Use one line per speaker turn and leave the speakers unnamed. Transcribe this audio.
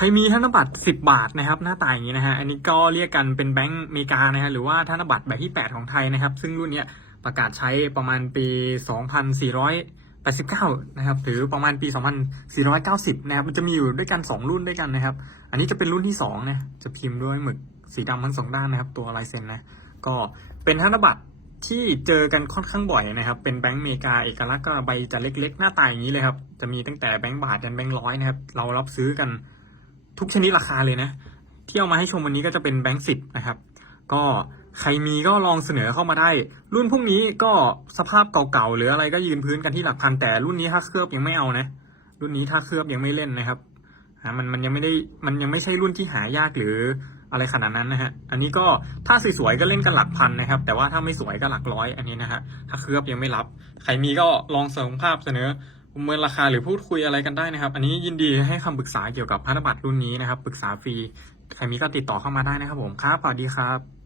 ใครมีธนบัตร10 บาทนะครับ หน้าตาอย่างนี้นะฮะอันนี้ก็เรียกกันเป็นแบงก์อเมริกานะฮะหรือว่าธนบัตรแบบที่ 8 ของไทยนะครับ ซึ่งรุ่นนี้ประกาศใช้ประมาณปี 2489 นะครับหรือประมาณปี 2490 นะครับมันจะมีอยู่ด้วยกัน 2 รุ่นด้วยกันนะครับ อันนี้จะเป็นรุ่นที่2นะจะพิมพ์ด้วยหมึกสีดำทั้งสองด้านนะครับ ตัวลายเซ็นนะก็เป็นธนบัตรที่เจอกันค่อนข้างบ่อยนะครับ เป็นแบงก์อเมริกาเอกลักษณ์ก็ใบจะเล็ก ๆ หน้าตาอย่างนี้เลยครับจะมีตั้งแต่แบงก์บาทยันแบงก์ร้อยนะครับเรารับซื้อกัน ทุกชนิดราคาเลยนะ ที่เอามาให้ชมวันนี้ก็จะเป็นแบงก์สิบนะครับ ก็ใครมีก็ลองเสนอเข้ามาได้ รุ่นพวกนี้ก็สภาพเก่าๆหรืออะไรก็ยืนพื้นกันที่หลักพันแต่รุ่นนี้ถ้าเคลือบยังไม่เอานะ รุ่นนี้ถ้าเคลือบยังไม่เล่นนะครับมันมันยังไม่ได้มันยังไม่ใช่รุ่นที่หายากหรืออะไรขนาดนั้นนะฮะ อันนี้ก็ถ้าสวยๆก็เล่นกันหลักพันนะครับ แต่ว่าถ้าไม่สวยก็หลักร้อยอันนี้นะฮะ ถ้าเคลือบยังไม่รับ ใครมีก็ลองเสริมภาพเสนอ ประเมินราคาหรือพูดคุยอะไรกันได้นะครับ อันนี้ยินดีให้คำปรึกษาเกี่ยวกับพันธบัตรรุ่นนี้นะครับ ปรึกษาฟรี ใครมีก็ติดต่อเข้ามาได้นะครับผม ครับ สวัสดีครับ